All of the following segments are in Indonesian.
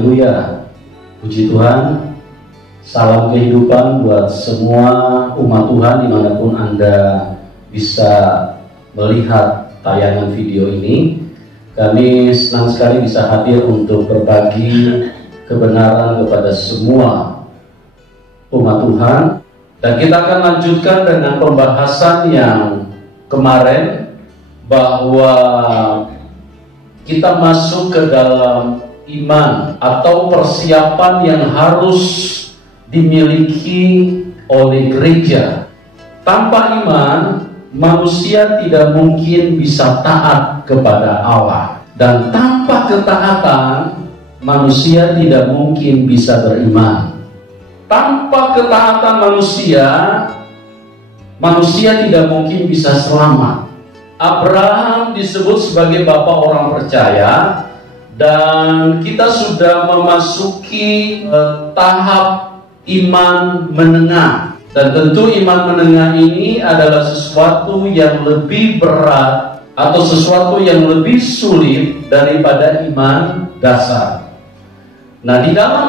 Haleluya, puji Tuhan. Salam kehidupan buat semua umat Tuhan dimanapun Anda bisa melihat tayangan video ini. Kami senang sekali bisa hadir untuk berbagi kebenaran kepada semua umat Tuhan. Dan kita akan lanjutkan dengan pembahasan yang kemarin, bahwa kita masuk ke dalam iman atau persiapan yang harus dimiliki oleh gereja. Tanpa iman, manusia tidak mungkin bisa taat kepada Allah. Dan tanpa ketaatan, manusia tidak mungkin bisa beriman. Tanpa ketaatan manusia tidak mungkin bisa selamat. Abraham disebut sebagai bapak orang percaya, dan kita sudah memasuki tahap iman menengah. Dan tentu iman menengah ini adalah sesuatu yang lebih berat atau sesuatu yang lebih sulit daripada iman dasar. Nah, di dalam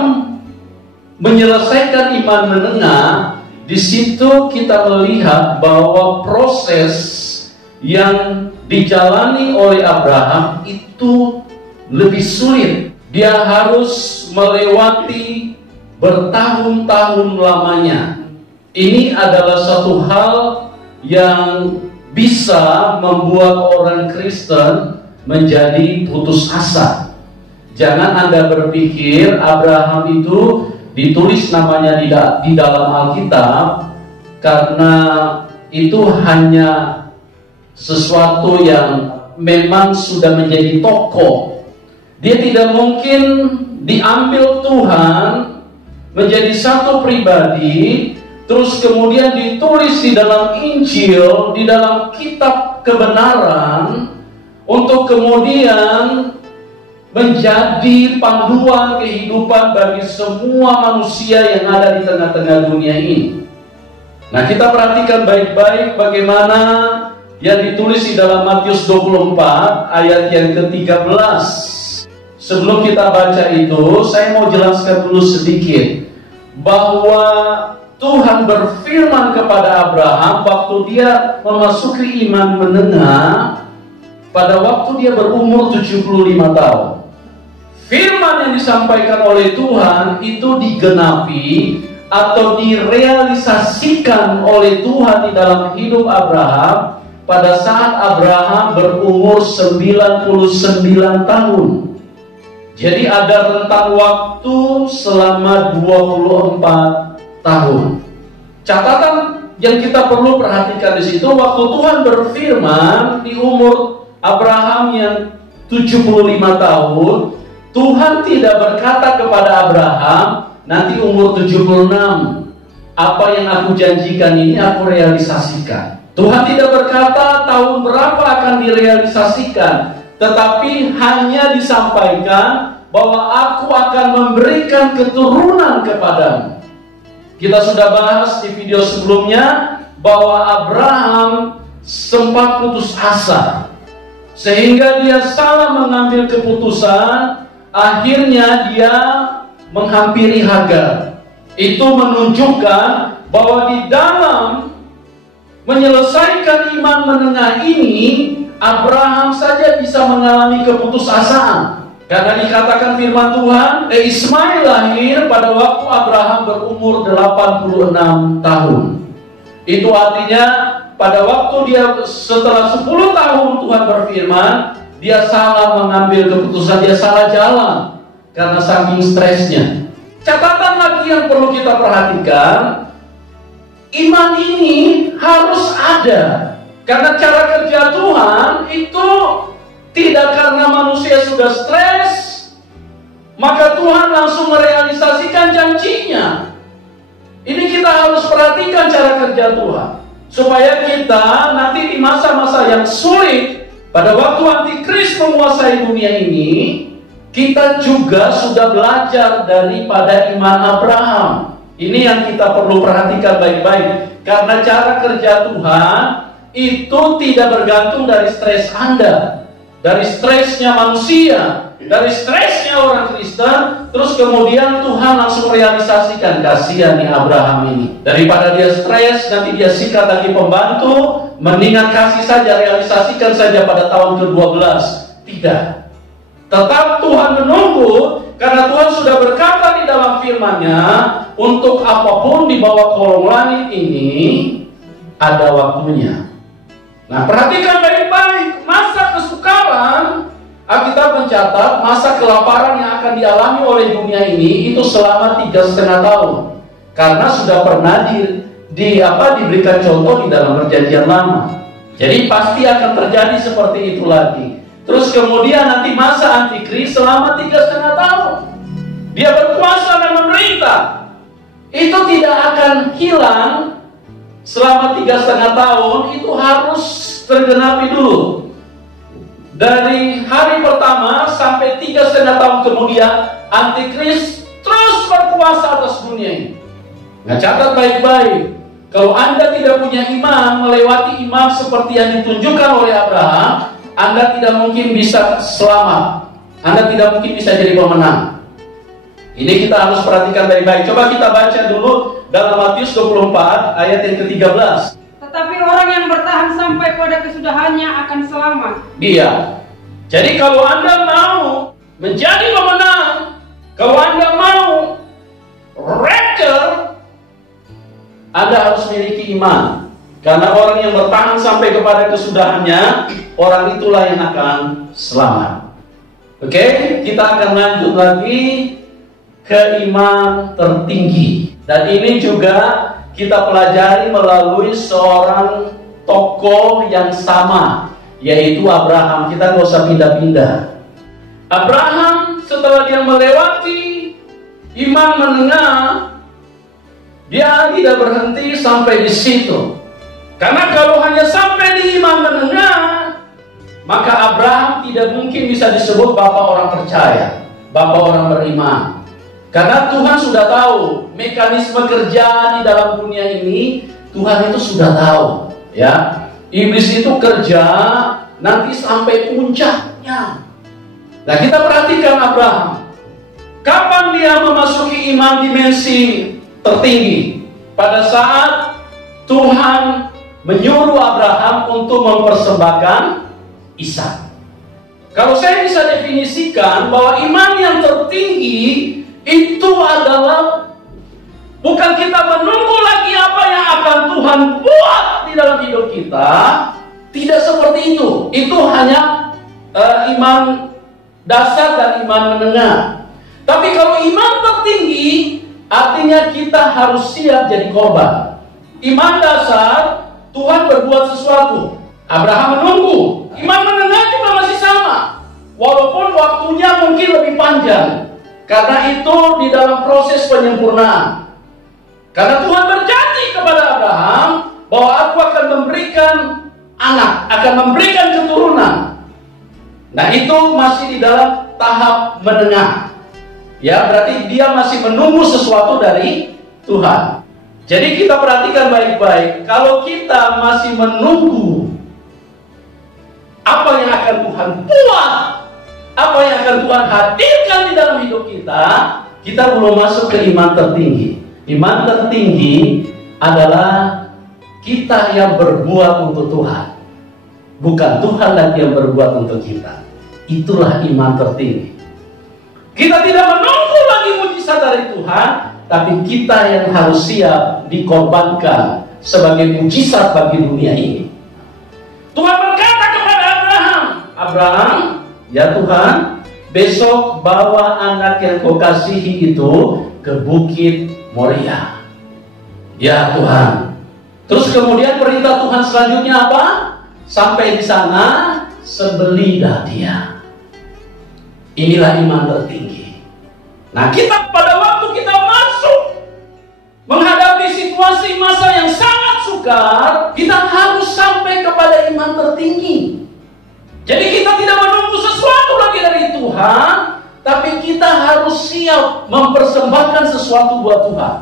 menyelesaikan iman menengah, di situ kita melihat bahwa proses yang dijalani oleh Abraham itu lebih sulit. Dia harus melewati bertahun-tahun lamanya. Ini adalah satu hal yang bisa membuat orang Kristen menjadi putus asa. Jangan Anda berpikir Abraham itu ditulis namanya di dalam Alkitab karena itu hanya sesuatu yang memang sudah menjadi tokoh. Dia tidak mungkin diambil Tuhan menjadi satu pribadi, terus kemudian ditulis di dalam Injil, di dalam kitab kebenaran, untuk kemudian menjadi panduan kehidupan bagi semua manusia yang ada di tengah-tengah dunia ini. Nah, kita perhatikan baik-baik bagaimana yang ditulis di dalam Matius 24 ayat yang ke-13. Sebelum kita baca itu, saya mau jelaskan dulu sedikit bahwa Tuhan berfirman kepada Abraham waktu dia memasuki iman menengah pada waktu dia berumur 75 tahun. Firman yang disampaikan oleh Tuhan itu digenapi atau direalisasikan oleh Tuhan di dalam hidup Abraham pada saat Abraham berumur 99 tahun. Jadi ada rentang waktu selama 24 tahun. Catatan yang kita perlu perhatikan di situ, waktu Tuhan berfirman di umur Abraham yang 75 tahun, Tuhan tidak berkata kepada Abraham, nanti umur 76, apa yang aku janjikan ini aku realisasikan. Tuhan tidak berkata tahun berapa akan direalisasikan, tetapi hanya disampaikan bahwa aku akan memberikan keturunan kepadamu. Kita sudah bahas di video sebelumnya bahwa Abraham sempat putus asa, sehingga dia salah mengambil keputusan. Akhirnya dia menghampiri Hagar. Itu menunjukkan bahwa di dalam menyelesaikan iman menengah ini, Abraham saja bisa mengalami keputusasaan. Karena dikatakan firman Tuhan, Ismail lahir pada waktu Abraham berumur 86 tahun. Itu artinya pada waktu dia setelah 10 tahun Tuhan berfirman, dia salah mengambil keputusan, dia salah jalan karena saking stresnya. Catatan lagi yang perlu kita perhatikan, iman ini harus ada. Karena cara kerja Tuhan itu tidak karena manusia sudah stres, maka Tuhan langsung merealisasikan janjinya. Ini kita harus perhatikan cara kerja Tuhan, supaya kita nanti di masa-masa yang sulit, pada waktu antikris menguasai dunia ini, kita juga sudah belajar daripada iman Abraham. Ini yang kita perlu perhatikan baik-baik. Karena cara kerja Tuhan itu tidak bergantung dari stres Anda, dari stresnya manusia, dari stresnya orang Kristen, terus kemudian Tuhan langsung realisasikan, kasihan nih Abraham ini. Daripada dia stres, nanti dia sikat lagi pembantu, mendingan kasih saja, realisasikan saja pada tahun ke-12. Tidak. Tetap Tuhan menunggu, karena Tuhan sudah berkata di dalam firman-Nya, untuk apapun di bawah kolong langit ini, ada waktunya. Nah, perhatikan baik-baik, masa kesukaran, Alkitab mencatat masa kelaparan yang akan dialami oleh dunia ini itu selama 3,5 tahun, karena sudah pernah diberikan contoh di dalam Perjanjian Lama. Jadi pasti akan terjadi seperti itu lagi. Terus kemudian nanti masa antikris selama 3,5 tahun, dia berkuasa dan memerintah. Itu tidak akan hilang selama 3,5 tahun, itu harus tergenapi dulu. Dari hari pertama sampai 3,5 tahun kemudian, antikris terus berkuasa atas dunia ini. Nah, catat baik-baik. Kalau Anda tidak punya iman, melewati iman seperti yang ditunjukkan oleh Abraham, Anda tidak mungkin bisa selamat. Anda tidak mungkin bisa jadi pemenang. Ini kita harus perhatikan baik-baik. Coba kita baca dulu dalam Matius 24 ayat yang ke-13. Tetapi orang yang bertahan sampai pada kesudahannya akan selamat. Iya. Jadi kalau Anda mau menjadi pemenang, kalau Anda mau rapture, Anda harus memiliki iman. Karena orang yang bertahan sampai kepada kesudahannya, orang itulah yang akan selamat. Oke, kita akan lanjut lagi ke iman tertinggi. Dan ini juga kita pelajari melalui seorang tokoh yang sama, yaitu Abraham. Kita nggak usah pindah-pindah. Abraham setelah dia melewati iman menengah, dia tidak berhenti sampai di situ. Karena kalau hanya sampai di iman menengah, maka Abraham tidak mungkin bisa disebut bapak orang percaya, bapak orang beriman. Karena Tuhan sudah tahu mekanisme kerja di dalam dunia ini, Tuhan itu sudah tahu, ya. Iblis itu kerja nanti sampai puncaknya. Nah, kita perhatikan Abraham. Kapan dia memasuki iman dimensi tertinggi? Pada saat Tuhan menyuruh Abraham untuk mempersembahkan Ishak. Kalau saya bisa definisikan bahwa iman yang tertinggi itu adalah bukan kita menunggu lagi apa yang akan Tuhan buat di dalam hidup kita. Tidak seperti itu. Itu hanya iman dasar dan iman menengah. Tapi kalau iman tertinggi, artinya kita harus siap jadi korban. Iman dasar, Tuhan berbuat sesuatu, Abraham menunggu. Iman menengah juga masih sama, walaupun waktunya mungkin lebih panjang. Karena itu di dalam proses penyempurnaan. Karena Tuhan berjanji kepada Abraham bahwa aku akan memberikan anak, akan memberikan keturunan. Nah, itu masih di dalam tahap menengah. Ya, berarti dia masih menunggu sesuatu dari Tuhan. Jadi kita perhatikan baik-baik. Kalau kita masih menunggu apa yang akan Tuhan buat, apa yang akan Tuhan hadirkan di dalam hidup kita, kita belum masuk ke iman tertinggi. Iman tertinggi adalah kita yang berbuat untuk Tuhan, bukan Tuhan lagi yang berbuat untuk kita. Itulah iman tertinggi. Kita tidak menunggu lagi mujizat dari Tuhan, tapi kita yang harus siap dikorbankan sebagai mujizat bagi dunia ini. Tuhan berkata kepada Abraham, Abraham, ya Tuhan, besok bawa anak yang kau kasihi itu ke Bukit Moria. Ya Tuhan. Terus kemudian perintah Tuhan selanjutnya apa? Sampai di sana, sembelihlah dia. Inilah iman tertinggi. Nah, kita pada waktu kita masuk menghadapi situasi masa yang sangat sukar, kita harus sampai kepada iman tertinggi. Jadi kita tidak menunggu sesuatu lagi dari Tuhan, tapi kita harus siap mempersembahkan sesuatu buat Tuhan.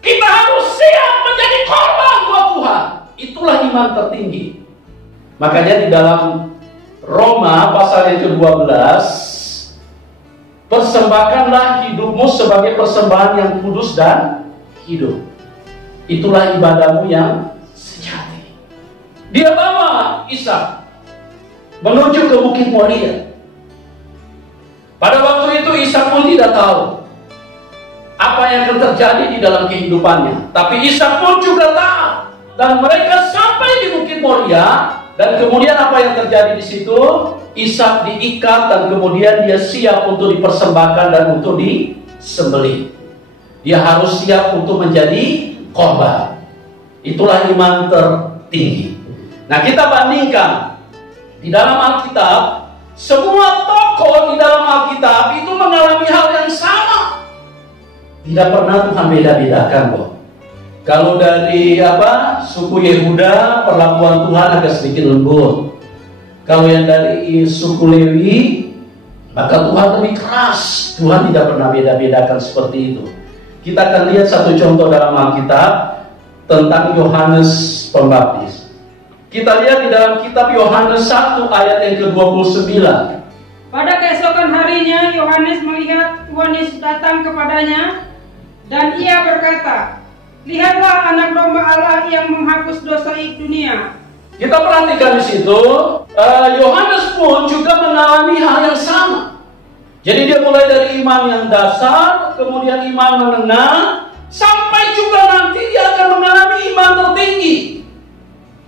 Kita harus siap menjadi korban buat Tuhan. Itulah iman tertinggi. Makanya di dalam Roma pasal yang ke-12, persembahkanlah hidupmu sebagai persembahan yang kudus dan hidup. Itulah ibadahmu yang sejati. Dia bawa Ishak menuju ke Bukit Moria. Pada waktu itu Ishak pun tidak tahu apa yang akan terjadi di dalam kehidupannya. Tapi Ishak pun juga tahu. Dan mereka sampai di Bukit Moria. Dan kemudian apa yang terjadi di situ? Ishak diikat dan kemudian dia siap untuk dipersembahkan dan untuk disembelih. Dia harus siap untuk menjadi korban. Itulah iman tertinggi. Nah, kita bandingkan di dalam Alkitab, semua tokoh di dalam Alkitab itu mengalami hal yang sama. Tidak pernah Tuhan beda-bedakan loh. Kalau dari suku Yehuda, perlakuan Tuhan agak sedikit lembut. Kalau yang dari suku Lewi, maka Tuhan lebih keras. Tuhan tidak pernah beda-bedakan seperti itu. Kita akan lihat satu contoh dalam Alkitab tentang Yohanes Pembaptis. Kita lihat di dalam kitab Yohanes 1 ayat yang ke-29. Pada keesokan harinya Yohanes melihat Tuhan Yesus datang kepadanya, dan ia berkata, "Lihatlah anak domba Allah yang menghapus dosa dunia." Kita perhatikan di situ, Yohanes pun juga mengalami hal yang sama. Jadi dia mulai dari iman yang dasar, kemudian iman menengah, sampai juga nanti dia akan mengalami iman tertinggi.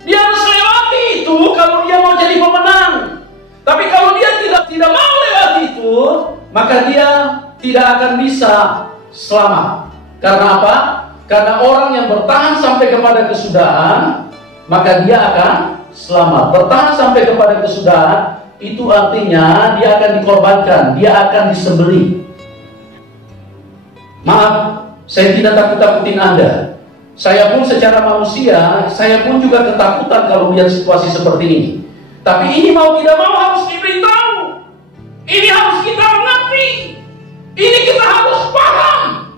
Dia harus lewati itu kalau dia mau jadi pemenang. Tapi kalau dia tidak mau lewati itu, maka dia tidak akan bisa selamat. Karena apa? Karena orang yang bertahan sampai kepada kesudahan, maka dia akan selamat. Bertahan sampai kepada kesudahan, itu artinya dia akan dikorbankan, dia akan disembelih. Maaf, saya tidak takut-takutin Anda. Saya pun secara manusia, saya pun juga ketakutan kalau melihat situasi seperti ini. Tapi ini mau tidak mau harus diberitahu. Ini harus kita mengerti. Ini kita harus paham.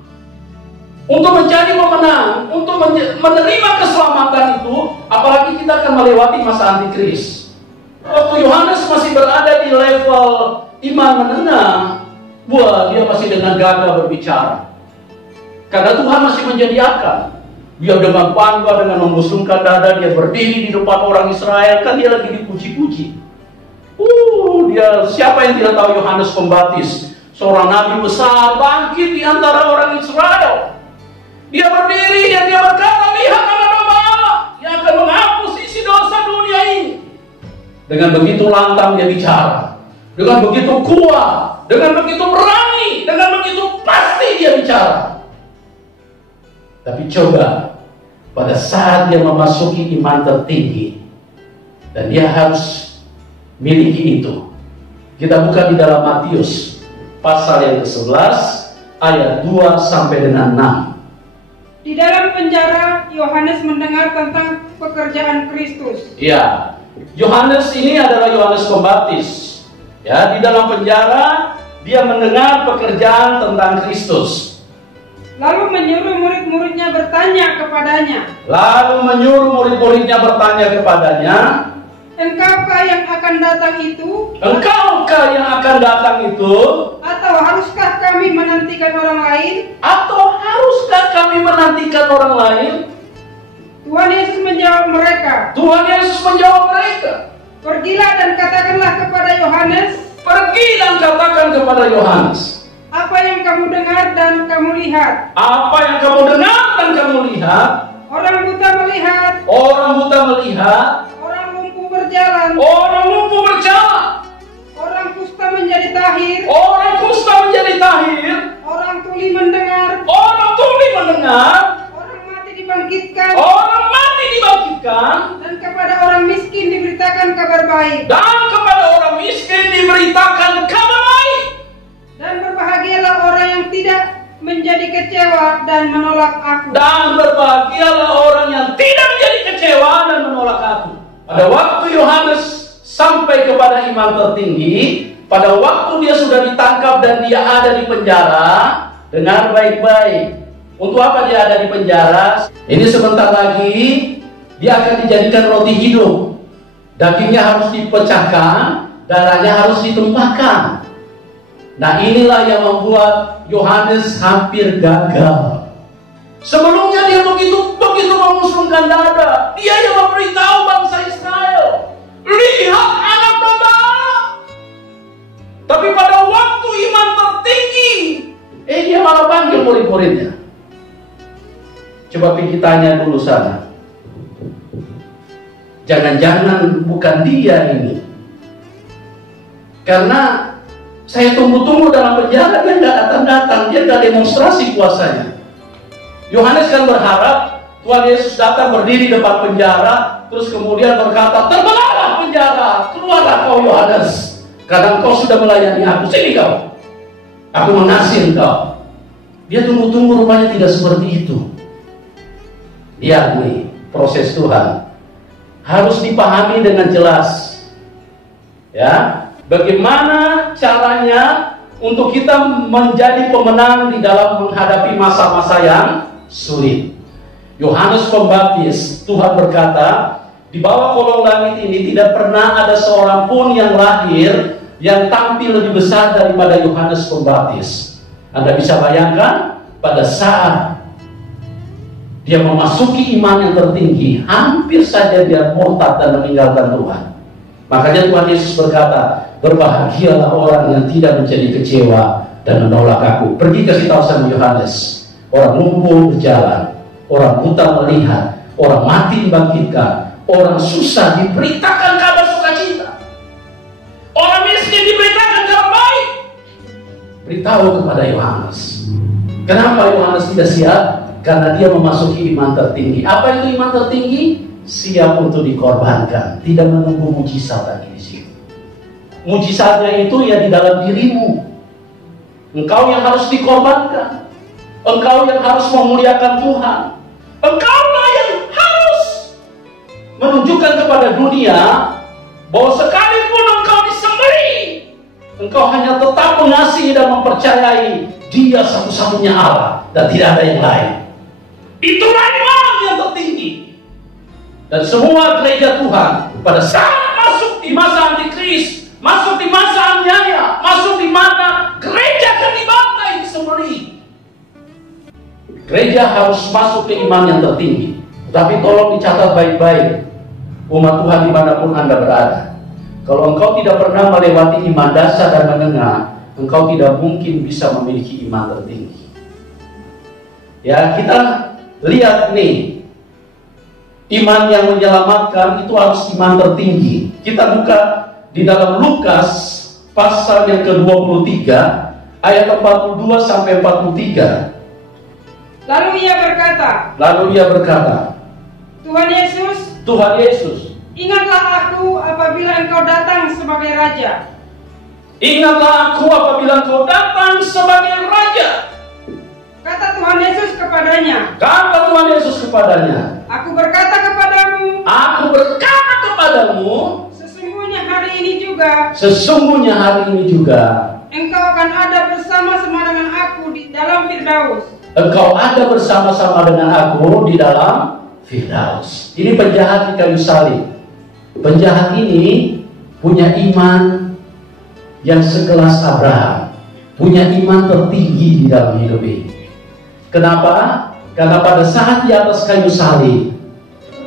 Untuk menjadi pemenang, untuk menerima keselamatan itu, apalagi kita akan melewati masa antikris. Waktu Yohanes masih berada di level iman menengah, dia masih dengan gagah berbicara. Karena Tuhan masih menyediakan. Dia dengan bangga, dengan membusungkan dada, dia berdiri di depan orang Israel, kan dia lagi dipuji-puji. Siapa yang tidak tahu Yohanes Pembaptis? Seorang nabi besar bangkit di antara orang Israel. Dia berdiri dan dia berkata, "Lihat anak domba Allah yang akan menghapus isi dosa dunia ini." Dengan begitu lantang dia bicara, dengan begitu kuat, dengan begitu berani, dengan begitu pasti dia bicara. Tapi coba pada saat dia memasuki iman tertinggi dan dia harus miliki itu. Kita buka di dalam Matius pasal yang ke-11 ayat 2 sampai dengan 6. Di dalam penjara Yohanes mendengar tentang pekerjaan Kristus. Ya, Yohanes ini adalah Yohanes Pembaptis. Ya, di dalam penjara dia mendengar pekerjaan tentang Kristus. Lalu menyuruh murid-muridnya bertanya kepadanya, "Engkaukah yang akan datang itu? Engkaukah yang akan datang itu? Atau haruskah kami menantikan orang lain?" Tuhan Yesus menjawab mereka. "Pergilah dan katakanlah kepada Yohanes. Apa yang kamu dengar dan kamu lihat. Orang buta melihat. Orang lumpuh berjalan. Orang kusta menjadi tahir. Orang tuli mendengar. Orang mati dibangkitkan. Dan kepada orang miskin diberitakan kabar baik. Dan berbahagialah orang yang tidak menjadi kecewa dan menolak aku. Pada waktu Yohanes sampai kepada iman tertinggi, pada waktu dia sudah ditangkap dan dia ada di penjara, dengar baik-baik. Untuk apa dia ada di penjara? Ini sebentar lagi dia akan dijadikan roti hidup. Dagingnya harus dipecahkan, darahnya harus ditumpahkan. Nah, inilah yang membuat Yohanes hampir gagal. Sebelumnya dia begitu mengusungkan dada. Dia yang memberitahu bangsa Israel, lihat anak domba Allah. Tapi pada waktu iman tertinggi, dia malah panggil murid-muridnya. Coba pergi tanya dulu sana. Jangan-jangan bukan dia ini. Karena saya tunggu-tunggu dalam penjara, dia nggak datang-datang, dia nggak demonstrasi kuasanya. Yohanes kan berharap Tuhan Yesus datang berdiri depan penjara, terus kemudian berkata, terbelahlah penjara, keluarlah kau Yohanes, karena engkau sudah melayani aku, sini kau, aku mengasihi engkau. Dia tunggu-tunggu, rupanya tidak seperti itu. Lihat nih, proses Tuhan harus dipahami dengan jelas. Ya, bagaimana caranya untuk kita menjadi pemenang di dalam menghadapi masa-masa yang sulit. Yohanes Pembaptis, Tuhan berkata, di bawah kolong langit ini tidak pernah ada seorang pun yang lahir yang tampil lebih besar daripada Yohanes Pembaptis. Anda bisa bayangkan, pada saat dia memasuki iman yang tertinggi, hampir saja dia murtad dan meninggalkan Tuhan. Makanya Tuhan Yesus berkata, berbahagialah orang yang tidak menjadi kecewa dan menolak aku. Pergi kasih tahu sama Yohanes, orang lumpuh berjalan, orang buta melihat, orang mati dibangkitkan, orang susah diberitakan kabar sukacita, orang miskin diberitakan kabar baik. Beritahu kepada Yohanes. Kenapa Yohanes tidak siap? Karena dia memasuki iman tertinggi. Apa itu iman tertinggi? Siap untuk dikorbankan, tidak menunggu mujizat lagi di situ. Mujizatnya itu ya di dalam dirimu. Engkau yang harus dikorbankan, engkau yang harus memuliakan Tuhan, engkau yang harus menunjukkan kepada dunia bahwa sekalipun engkau disembelih, engkau hanya tetap mengasihi dan mempercayai Dia satu-satunya Allah dan tidak ada yang lain. Itulah iman yang tertinggi. Dan semua gereja Tuhan pada saat masuk di masa antikris, masuk di masa aniaya, masuk di mana gereja akan dibantai, disembelih, gereja harus masuk ke iman yang tertinggi. Tapi tolong dicatat baik-baik, umat Tuhan dimanapun Anda berada, kalau engkau tidak pernah melewati iman dasar dan menengah, engkau tidak mungkin bisa memiliki iman tertinggi. Ya, kita lihat nih, iman yang menyelamatkan itu harus iman tertinggi. Kita buka di dalam Lukas pasal yang ke-23 ayat 42 sampai 43. Lalu ia berkata, Tuhan Yesus, ingatlah aku apabila engkau datang sebagai raja. Ingatlah aku apabila engkau datang sebagai raja. Kata Tuhan Yesus kepadanya, Aku berkata kepadamu, sesungguhnya hari ini juga, engkau akan ada bersama-sama dengan aku di dalam Firdaus. Engkau ada bersama-sama dengan aku di dalam Firdaus. Ini penjahat di kayu salib. Penjahat ini punya iman yang sekelas Abraham, punya iman tertinggi di dalam hidup ini. Kenapa? Karena pada saat di atas kayu salib,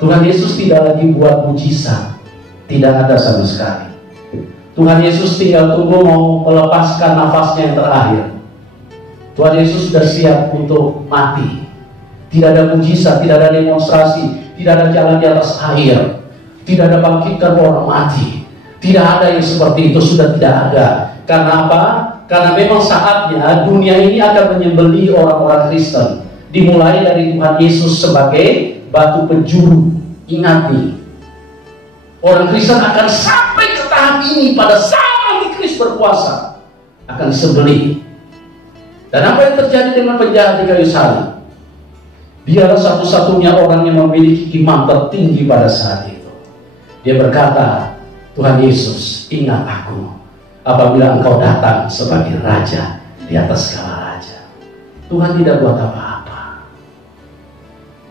Tuhan Yesus tidak lagi buat mujizat, tidak ada sama sekali. Tuhan Yesus tinggal tunggu mau melepaskan nafasnya yang terakhir. Tuhan Yesus sudah siap untuk mati. Tidak ada mujizat, tidak ada demonstrasi, tidak ada jalan di atas air, tidak ada bangkitkan orang mati, tidak ada yang seperti itu, sudah tidak ada. Karena apa? Karena memang saatnya dunia ini akan menyembelih orang-orang Kristen. Dimulai dari Tuhan Yesus sebagai batu penjuru. Ingat nih, orang Kristen akan sampai ke tahap ini pada saat Antikris berkuasa, akan disembelih. Dan apa yang terjadi dengan penjahat di kayu salib? Dialah satu-satunya orang yang memiliki iman tertinggi pada saat itu. Dia berkata, Tuhan Yesus, ingat aku apabila engkau datang sebagai raja di atas segala raja. Tuhan tidak buat apa-apa.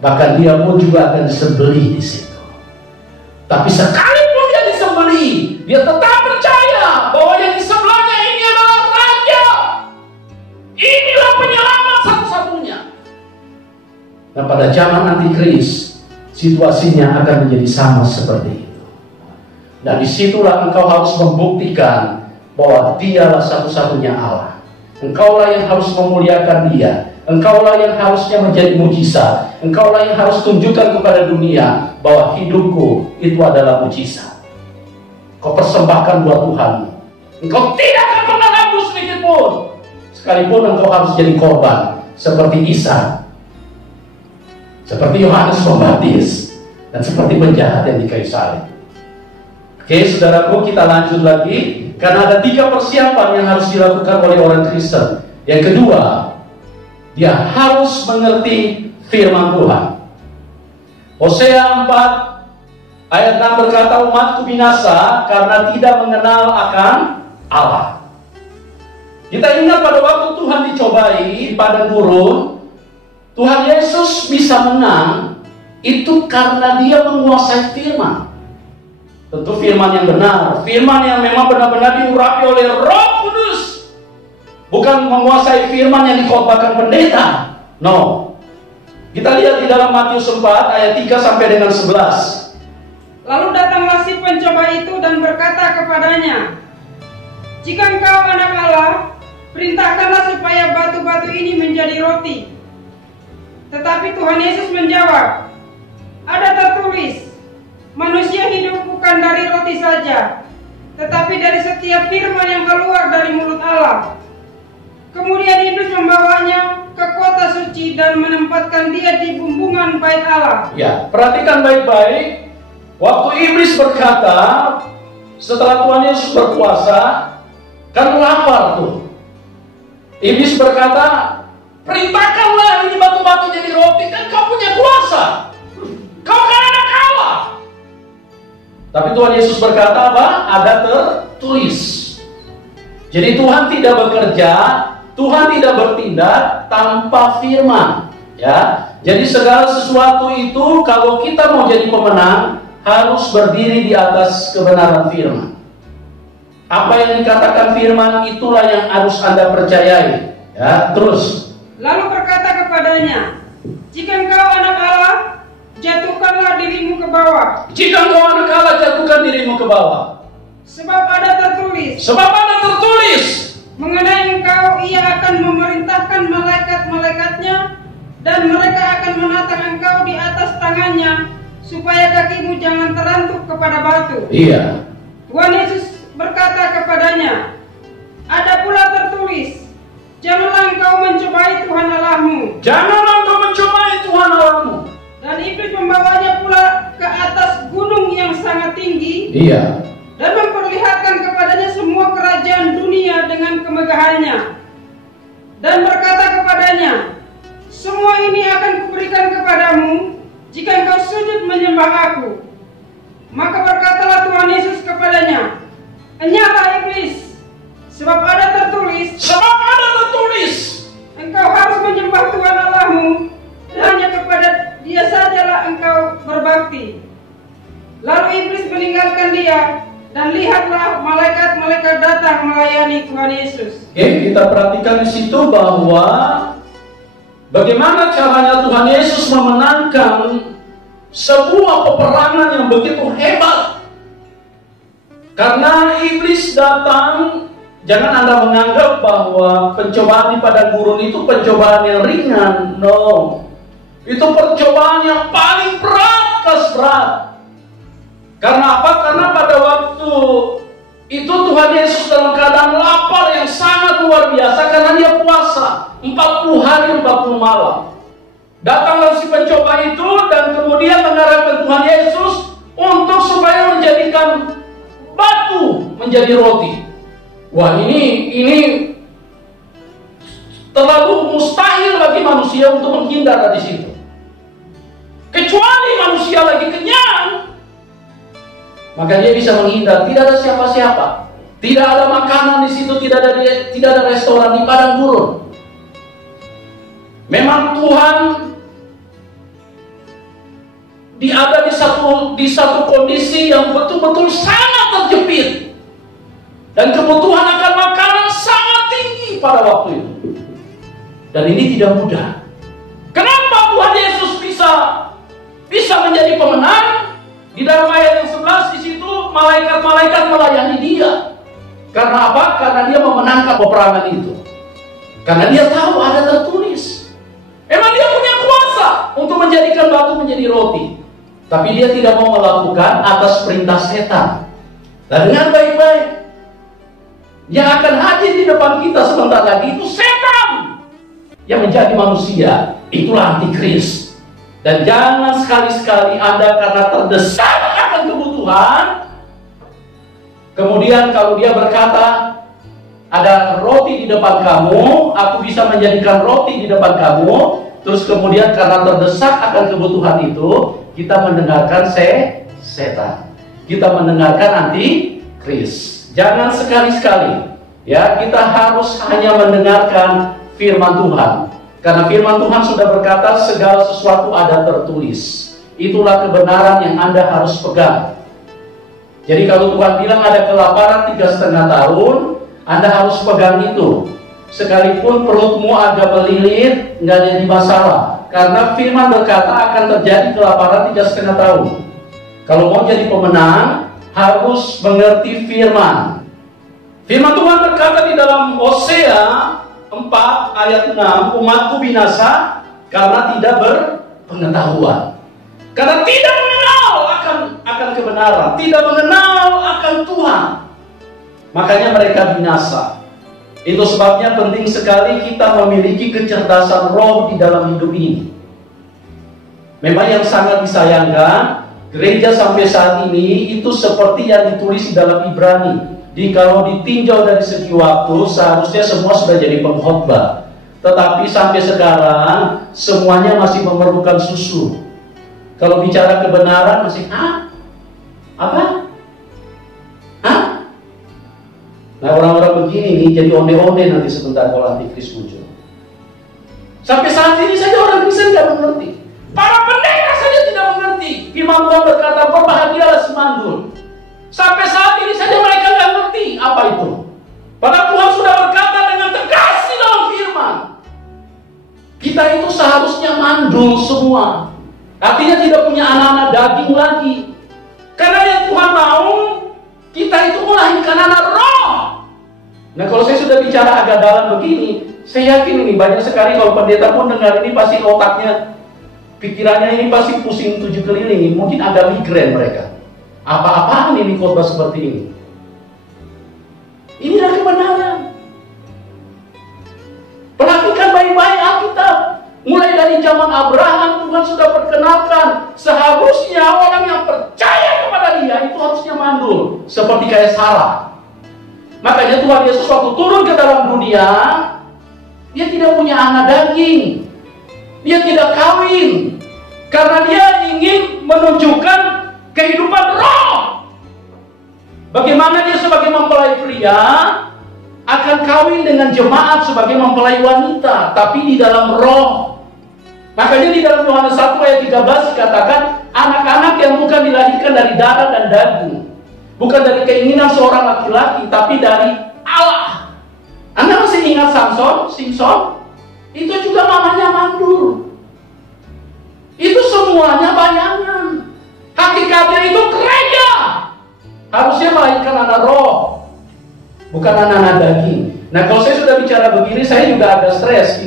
Bahkan dia pun juga akan disembelih di situ. Tapi sekalipun dia disembelih, dia tetap percaya Nah, pada zaman antikris, situasinya akan menjadi sama seperti itu. Nah, disitulah engkau harus membuktikan bahwa Dialah satu-satunya Allah. Engkaulah yang harus memuliakan Dia. Engkaulah yang harusnya menjadi mujizat. Engkaulah yang harus tunjukkan kepada dunia bahwa hidupku itu adalah mujizat. Kau persembahkan buat Tuhan. Engkau tidak akan pernah ragu sedikit pun. Sekalipun engkau harus jadi korban seperti Isa, seperti Yohanes Pembaptis, dan seperti penjahat yang di kayu salib. Oke, saudaraku, kita lanjut lagi. Karena ada 3 persiapan yang harus dilakukan oleh orang Kristen. Yang kedua, dia harus mengerti firman Tuhan. Hosea 4 ayat 6 berkata, umatku binasa karena tidak mengenal akan Allah. Kita ingat pada waktu Tuhan dicobai di padang gurun, Tuhan Yesus bisa menang itu karena dia menguasai firman. Tentu firman yang benar, firman yang memang benar-benar diurapi oleh Roh Kudus. Bukan menguasai firman yang dikhotbahkan pendeta. No. Kita lihat di dalam Matius 4 ayat 3 sampai dengan 11. Lalu datanglah si pencoba itu dan berkata kepadanya, jika engkau anak Allah, perintahkanlah supaya batu-batu ini menjadi roti. Tetapi Tuhan Yesus menjawab, ada tertulis, manusia hidup bukan dari roti saja, tetapi dari setiap firman yang keluar dari mulut Allah. Kemudian iblis membawanya ke kota suci dan menempatkan dia di bumbungan bait Allah. Ya, perhatikan baik-baik. Waktu iblis berkata, setelah Tuhan Yesus berkuasa, kan lapar tuh. Iblis berkata, perintahkanlah ini batu-batu jadi roti, kan kau punya kuasa. Kau kan anak Allah. Tapi Tuhan Yesus berkata apa? Ada tertulis. Jadi Tuhan tidak bekerja, Tuhan tidak bertindak tanpa firman. Ya, jadi segala sesuatu itu kalau kita mau jadi pemenang harus berdiri di atas kebenaran firman. Apa yang dikatakan firman itulah yang harus Anda percayai. Ya, terus. Lalu berkata kepadanya, jika engkau anak Allah, jatuhkanlah dirimu ke bawah. Jika engkau anak Allah, jatuhkan dirimu ke bawah. Sebab ada tertulis. Sebab ada tertulis. Mengenai engkau, ia akan memerintahkan malaikat-malaikatnya, dan mereka akan menatang engkau di atas tangannya, supaya kakimu jangan terantuk kepada batu. Iya. Tuhan Yesus berkata kepadanya, ada pula tertulis, janganlah engkau mencobai Tuhan Allahmu. Janganlah engkau mencobai Tuhan Allahmu. Dan iblis membawanya pula ke atas gunung yang sangat tinggi. Iya. Dan memperlihatkan kepadanya semua kerajaan dunia dengan kemegahannya. Dan berkata kepadanya, semua ini akan kuberikan kepadamu jika engkau sujud menyembah aku. Maka berkatalah Tuhan Yesus kepadanya, enyahlah iblis, sebab ada tertulis. Sebab ada tertulis. Engkau harus menyembah Tuhan Allahmu, dan hanya kepada Dia sajalah engkau berbakti. Lalu iblis meninggalkan dia, dan lihatlah malaikat-malaikat datang melayani Tuhan Yesus. Oke, kita perhatikan di situ bahwa bagaimana caranya Tuhan Yesus memenangkan sebuah peperangan yang begitu hebat. Karena iblis datang, jangan Anda menganggap bahwa pencobaan di padang gurun itu pencobaan yang ringan. No. Itu percobaan yang paling berat. Karena apa? Karena pada waktu itu Tuhan Yesus dalam keadaan lapar yang sangat luar biasa karena dia puasa 40 hari 40 malam. Datanglah si pencoba itu dan kemudian mengarahkan Tuhan Yesus untuk supaya menjadikan batu menjadi roti. Wah, ini terlalu mustahil bagi manusia untuk menghindar dari situ. Kecuali manusia lagi kenyang, maka dia bisa menghindar. Tidak ada siapa-siapa, tidak ada makanan di situ, tidak ada restoran di padang gurun. Memang Tuhan ada di satu kondisi yang betul-betul sangat terjepit, dan kebutuhan akan makanan sangat tinggi pada waktu itu. Dan ini tidak mudah. Kenapa Tuhan Yesus bisa menjadi pemenang. Di dalam ayat yang 11 di situ malaikat-malaikat melayani dia. Karena apa? Karena dia memenangkan peperangan itu. Karena dia tahu ada tertulis. Emang dia punya kuasa untuk menjadikan batu menjadi roti. Tapi dia tidak mau melakukan atas perintah setan. Dan dengan baik-baik, yang akan hadir di depan kita sebentar lagi itu setan yang menjadi manusia. Itulah antikris. Dan jangan sekali-sekali Anda karena terdesak akan kebutuhan, kemudian kalau dia berkata, ada roti di depan kamu, aku bisa menjadikan roti di depan kamu, terus kemudian karena terdesak akan kebutuhan itu, kita mendengarkan setan. Kita mendengarkan antikris. Jangan sekali-sekali ya, kita harus hanya mendengarkan firman Tuhan. Karena firman Tuhan sudah berkata segala sesuatu ada tertulis. Itulah kebenaran yang Anda harus pegang. Jadi kalau Tuhan bilang ada kelaparan 3,5 tahun, Anda harus pegang itu. Sekalipun perutmu agak melilit, nggak jadi masalah. Karena firman berkata akan terjadi kelaparan 3,5 tahun. Kalau mau jadi pemenang, harus mengerti firman. Firman Tuhan berkata di dalam Hosea 4 ayat 6, umatku binasa karena tidak berpengetahuan. Karena tidak mengenal akan kebenaran, tidak mengenal akan Tuhan. Makanya mereka binasa. Itu sebabnya penting sekali kita memiliki kecerdasan roh di dalam hidup ini. Memang yang sangat disayangkan, gereja sampai saat ini itu seperti yang ditulis di dalam Ibrani. Jadi kalau ditinjau dari segi waktu, seharusnya semua sudah jadi pengkhotbah. Tetapi sampai sekarang, semuanya masih memerlukan susu. Kalau bicara kebenaran, masih, apa? Nah orang-orang begini nih, jadi onde-onde nanti sebentar kalau antikris muncul. Sampai saat ini saja orang Kristen tidak mengerti. Para pendeta saja tidak mengerti. Firman Tuhan berkata, berbahagialah si mandul. Sampai saat ini saja mereka nggak ngerti apa itu. Padahal Tuhan sudah berkata dengan tegas di dalam firman. Kita itu seharusnya mandul semua. Artinya tidak punya anak-anak daging lagi. Karena yang Tuhan mau, kita itu melahirkan anak roh. Nah kalau saya sudah bicara agak dalam begini, saya yakin ini banyak sekali kalau pendeta pun dengar ini pasti otaknya, pikirannya ini pasti pusing 7 keliling. Mungkin ada migrain mereka. Apa-apaan ini khotbah seperti ini? Inilah kebenaran. Perhatikan baik-baik Alkitab. Mulai dari zaman Abraham Tuhan sudah perkenalkan seharusnya orang yang percaya kepada dia itu harusnya mandul seperti kayak Sarah. Makanya Tuhan Yesus waktu turun ke dalam dunia, dia tidak punya anak daging, dia tidak kawin, karena dia ingin menunjukkan kehidupan roh. Bagaimana dia sebagai mempelai pria akan kawin dengan jemaat sebagai mempelai wanita, tapi di dalam roh. Makanya di dalam Yohanes 1 ayat 13 dikatakan anak-anak yang bukan dilahirkan dari darah dan daging, bukan dari keinginan seorang laki-laki, tapi dari Allah. Anda masih ingat Simpson? Itu juga namanya mandul. Itu semuanya bayangan. Hakikatnya itu gereja harusnya melahirkan anak roh, bukan anak-anak daging. Nah kalau saya sudah bicara begini, saya juga agak stres.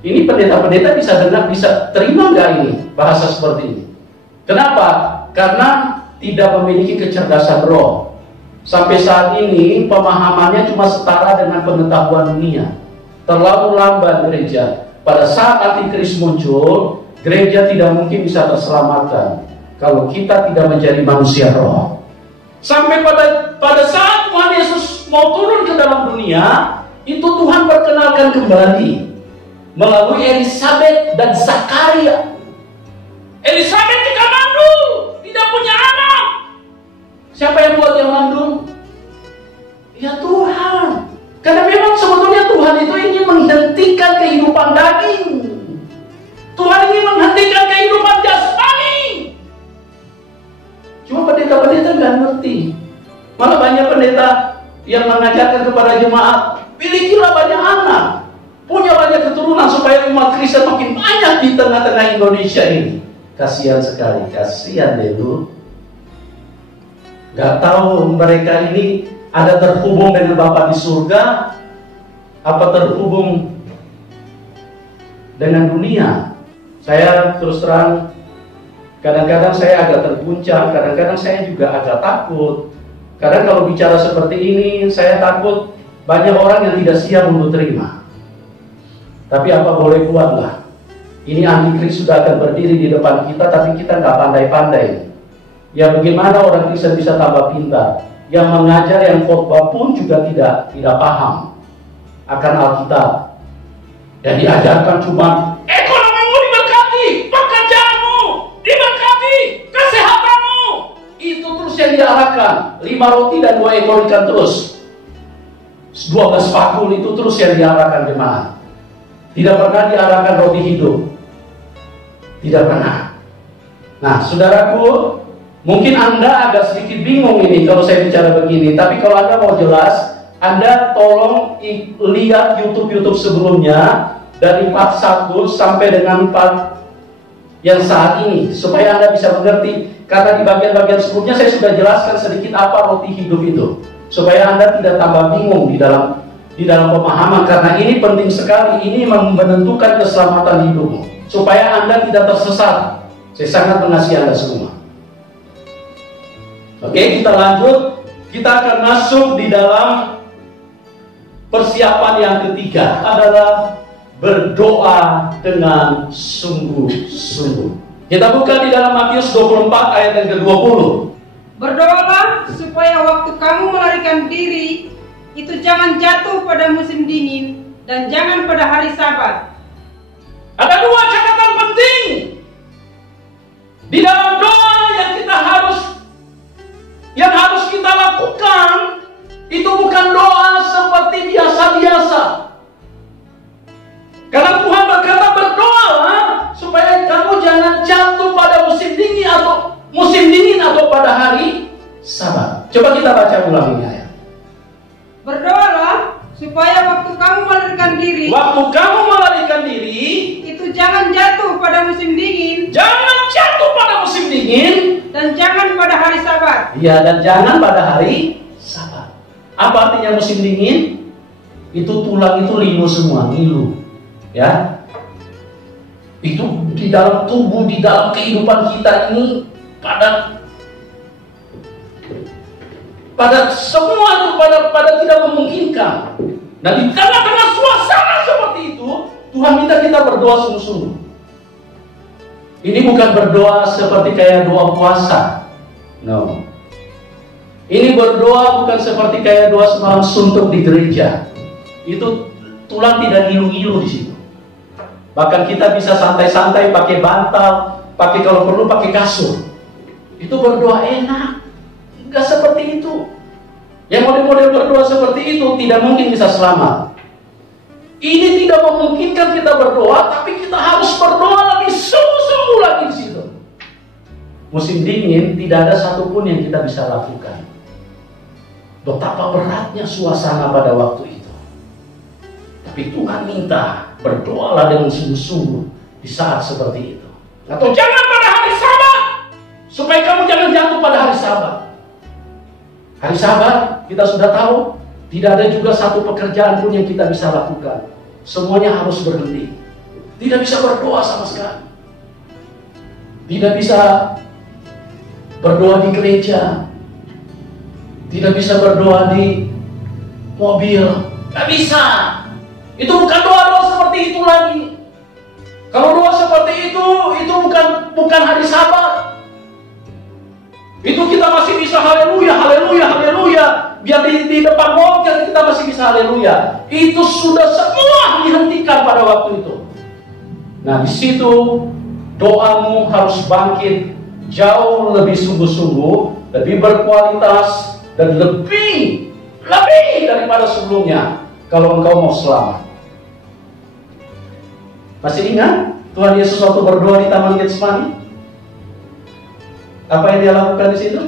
Ini pendeta-pendeta bisa terima nggak ini bahasa seperti ini? Kenapa? Karena tidak memiliki kecerdasan roh. Sampai saat ini pemahamannya cuma setara dengan pengetahuan dunia. Terlalu lambat gereja. Pada saat antikris muncul, gereja tidak mungkin bisa terselamatkan kalau kita tidak menjadi manusia roh. Sampai pada saat Tuhan Yesus mau turun ke dalam dunia, itu Tuhan perkenalkan kembali melalui Elisabet dan Zakaria. Elisabet juga mandul, tidak punya anak. Siapa yang buat yang mandul? Ya Tuhan. Karena memang sebetulnya Tuhan itu ingin menghentikan kehidupan daging. Tuhan ingin menghentikan kehidupan jasmani. Cuma pendeta-pendeta nggak ngerti. Malah banyak pendeta yang mengajarkan kepada jemaat, milikilah banyak anak. punya banyak keturunan supaya umat Kristen makin banyak di tengah-tengah Indonesia ini. Kasihan sekali, kasihan deh lu. Gak tahu mereka ini ada terhubung dengan Bapa di surga, apa terhubung dengan dunia. Saya terus terang, kadang-kadang saya agak terguncang, kadang-kadang saya juga agak takut. Kadang kalau bicara seperti ini, saya takut banyak orang yang tidak siap untuk terima. Tapi apa boleh buatlah. Ini antikris sudah akan berdiri di depan kita, tapi kita nggak pandai-pandai. Ya bagaimana orang Kristen bisa tambah pintar? Yang mengajar, yang khotbah pun juga tidak paham akan Alkitab. Dan diajarkan cuma ekonomimu diberkati, pekerjaanmu diberkati, kesehatanmu. Itu terus yang diarahkan. 5 roti dan 2 ekor ikan terus. 12 pakul itu terus yang diarahkan jemaat. Tidak pernah diarahkan roti hidup. Tidak pernah. Nah, saudaraku, mungkin Anda agak sedikit bingung ini kalau saya bicara begini. Tapi kalau Anda mau jelas, Anda tolong lihat YouTube sebelumnya dari part 1 sampai dengan part yang saat ini, supaya Anda bisa mengerti. Karena di bagian-bagian sebelumnya saya sudah jelaskan sedikit apa roti hidup itu, supaya Anda tidak tambah bingung di dalam pemahaman, karena ini penting sekali. Ini menentukan keselamatan hidupmu, supaya Anda tidak tersesat. Saya sangat mengasihi Anda semua. Oke, kita lanjut. Kita akan masuk di dalam persiapan yang ketiga, adalah berdoa dengan sungguh-sungguh. Kita buka di dalam Matius 24 ayat yang ke-20. Berdoalah supaya waktu kamu melarikan diri itu jangan jatuh pada musim dingin dan jangan pada hari Sabat. Ada 2 catatan penting di dalam doa yang harus kita lakukan. Itu bukan doa seperti biasa-biasa. Karena Tuhan berkata berdoalah supaya kamu jangan jatuh pada musim dingin atau pada hari Sabat. Coba kita baca ulang ini ayat. Berdoalah supaya waktu kamu melarikan diri itu jangan jatuh pada musim dingin. Jangan jatuh pada musim dingin dan jangan pada hari Sabat. Iya, dan jangan pada hari Sabat. Apa artinya musim dingin? Itu tulang itu linu semua, ngilu. Ya. Itu di dalam tubuh, di dalam kehidupan kita ini pada semua itu pada tidak memungkinkan. Nah, di tengah-tengah suasana seperti itu, Tuhan minta kita berdoa sungguh-sungguh. Ini bukan berdoa seperti kayak doa puasa. No. Ini berdoa bukan seperti kayak doa semalam suntuk di gereja. Itu tulang tidak ngilu-ngilu di situ. Bahkan kita bisa santai-santai pakai bantal, kalau perlu pakai kasur. Itu berdoa enak. Enggak seperti itu. Yang model-model berdoa seperti itu tidak mungkin bisa selamat. Ini tidak memungkinkan kita berdoa, tapi kita harus berdoa lebih sungguh-sungguh lagi di situ. Musim dingin tidak ada satupun yang kita bisa lakukan. Betapa beratnya suasana pada waktu itu. Tapi Tuhan minta berdoalah dengan sungguh-sungguh di saat seperti itu. Atau jangan pada hari Sabat, supaya kamu jangan jatuh pada hari Sabat. Hari Sabat kita sudah tahu tidak ada juga satu pekerjaan pun yang kita bisa lakukan. Semuanya harus berhenti. Tidak bisa berdoa sama sekali. Tidak bisa berdoa di gereja. Tidak bisa berdoa di mobil. Tidak bisa. Itu bukan doa-doa seperti itu lagi. Kalau doa seperti itu bukan hari Sabat. Itu kita masih bisa haleluya, haleluya, haleluya. Biar di depan mobil kita masih bisa haleluya. Itu sudah semua dihentikan pada waktu itu. Nah, di situ doamu harus bangkit jauh lebih sungguh-sungguh, lebih berkualitas, dan lebih daripada sebelumnya. Kalau engkau mau selamat. Masih ingat Tuhan Yesus waktu berdoa di Taman Getsemani? Apa yang dia lakukan di situ?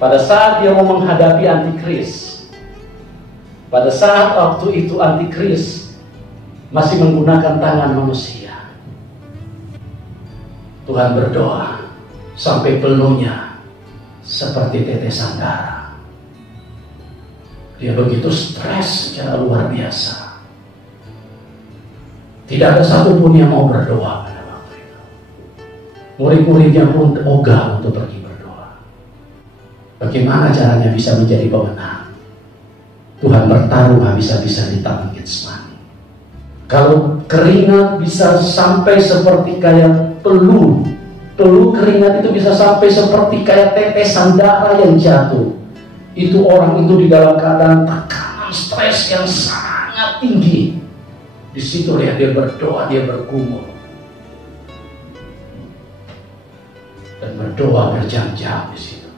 Pada saat dia mau menghadapi antikris, Pada saat waktu itu antikris masih menggunakan tangan manusia, Tuhan berdoa sampai peluhnya seperti tetesan darah. Dia begitu stres secara luar biasa. Tidak ada satupun yang mau berdoa pada waktu itu. Murid-muridnya pun ogah untuk pergi berdoa. Bagaimana caranya bisa menjadi pemenang? Tuhan bertaruh habis-habisan di Taman Getsemani. Kalau keringat bisa sampai seperti kayak peluh keringat itu bisa sampai seperti kayak tetesan darah yang jatuh. Itu orang itu di dalam keadaan tekanan stres yang sangat tinggi. Di situ dia berdoa, dia bergumul dan berdoa berjam-jam di situ.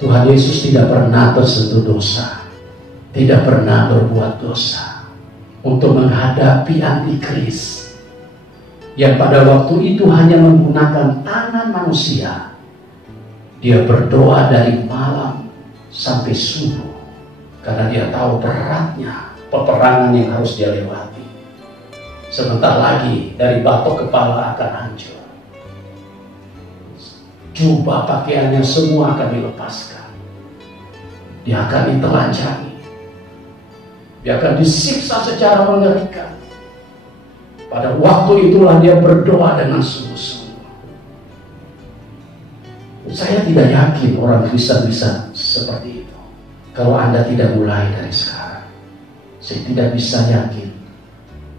Tuhan Yesus tidak pernah tersentuh dosa, tidak pernah berbuat dosa untuk menghadapi antikris yang pada waktu itu hanya menggunakan tangan manusia. Dia berdoa dari malam sampai subuh karena dia tahu beratnya peperangan yang harus dia lewati. Sebentar lagi dari batok kepala akan hancur. Jubah pakaiannya semua akan dilepaskan. Dia akan ditelanjangi. Dia akan disiksa secara mengerikan. Pada waktu itulah dia berdoa dengan sungguh-sungguh. Saya tidak yakin orang Kristen bisa seperti itu kalau Anda tidak mulai dari sekarang. Saya tidak bisa yakin.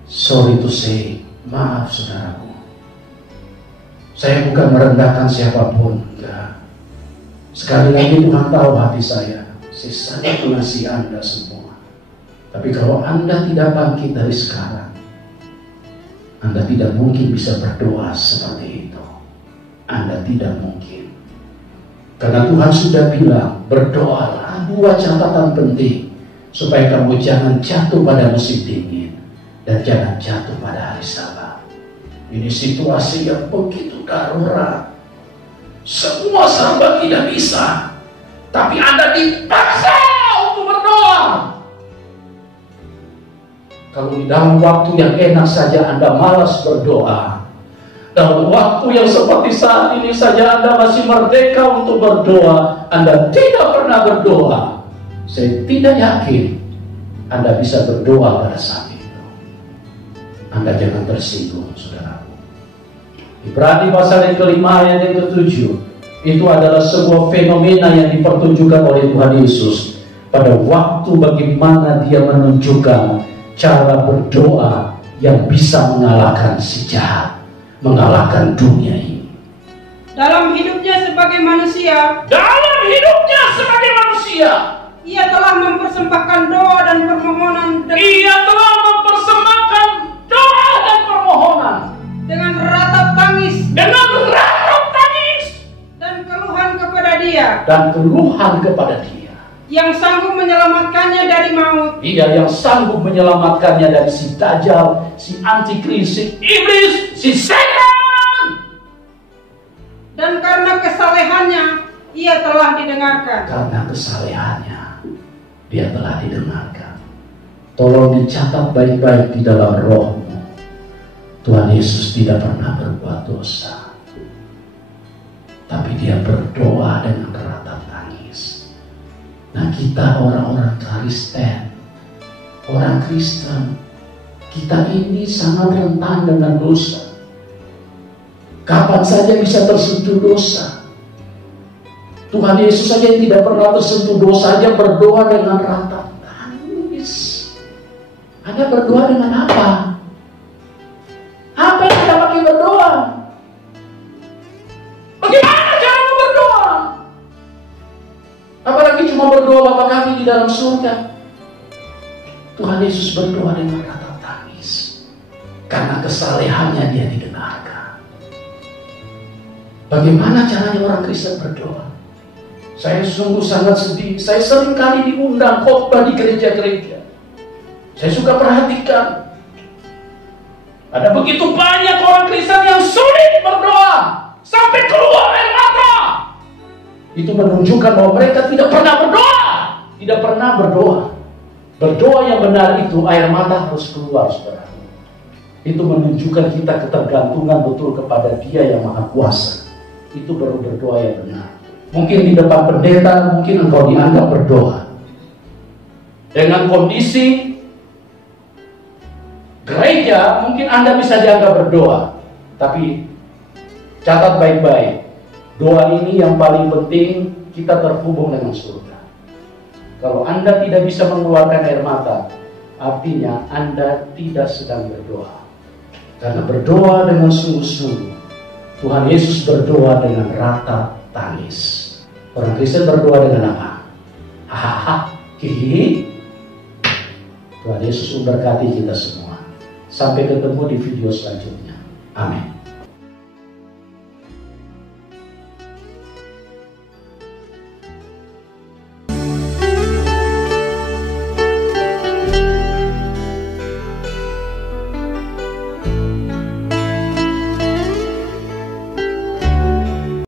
Sorry to say, maaf saudaraku. Saya bukan merendahkan siapapun, enggak. Sekali lagi Tuhan tahu hati saya. Saya sangat mengasihi Anda semua. Tapi kalau Anda tidak bangkit dari sekarang, Anda tidak mungkin bisa berdoa seperti itu. Anda tidak mungkin. Karena Tuhan sudah bilang, berdoalah, buat catatan penting, supaya kamu jangan jatuh pada musim dingin dan jangan jatuh pada hari Sabat. Ini situasi yang begitu darurat. Semua serba tidak bisa, tapi Anda dipaksa untuk berdoa. Kalau di dalam waktu yang enak saja Anda malas berdoa, dalam waktu yang seperti saat ini saja Anda masih merdeka untuk berdoa, Anda tidak pernah berdoa. Saya tidak yakin Anda bisa berdoa pada saat itu. Anda jangan tersinggung, saudaraku. Ibrani pasal yang kelima ayat yang ke-7, itu adalah sebuah fenomena yang dipertunjukkan oleh Tuhan Yesus pada waktu bagaimana dia menunjukkan cara berdoa yang bisa mengalahkan si jahat, mengalahkan dunia ini. Dalam hidupnya sebagai manusia, ia telah mempersembahkan doa dan permohonan dengan ratap tangis dan keluhan kepada dia yang sanggup menyelamatkannya dari maut. Dia yang sanggup menyelamatkannya dari si Dajjal, si Antikris, si Iblis, si Setan. Dan karena kesalehannya ia telah didengarkan. Karena kesalehannya dia telah didengarkan. Tolong dicatat baik-baik di dalam rohmu. Tuhan Yesus tidak pernah berbuat dosa, tapi dia berdoa dengan ratap tangis. Nah, kita orang-orang Kristen, kita ini sangat rentan dengan dosa. Kapan saja bisa tersentuh dosa. Tuhan Yesus saja yang tidak pernah tersentuh dosa aja berdoa dengan ratap tangis. Anda berdoa dengan apa? Apa yang Anda pakai berdoa? Bagaimana cara berdoa? Apalagi cuma berdoa Bapa kami di dalam surga. Tuhan Yesus berdoa dengan ratap tangis karena kesalehannya dia didengarkan. Bagaimana caranya orang Kristen berdoa? Saya sungguh sangat sedih. Saya sering kali diundang khotbah di gereja-gereja. Saya suka perhatikan. Ada begitu banyak orang Kristen yang sulit berdoa sampai keluar air mata. Itu menunjukkan bahwa mereka tidak pernah berdoa. Berdoa yang benar itu air mata harus keluar, saudara. Itu menunjukkan kita ketergantungan betul kepada Dia yang Maha Kuasa. Itu baru berdoa yang benar. Mungkin di depan pendeta, mungkin engkau dianggap berdoa. Dengan kondisi gereja, mungkin Anda bisa dianggap berdoa. Tapi catat baik-baik, doa ini yang paling penting, kita terhubung dengan surga. Kalau Anda tidak bisa mengeluarkan air mata, artinya Anda tidak sedang berdoa. Karena berdoa dengan sungguh-sungguh, Tuhan Yesus berdoa dengan rata tangis. Orang Kristen berdoa dengan apa? Hahaha, hihihi. Tuhan Yesus memberkati kita semua. Sampai ketemu di video selanjutnya. Amin.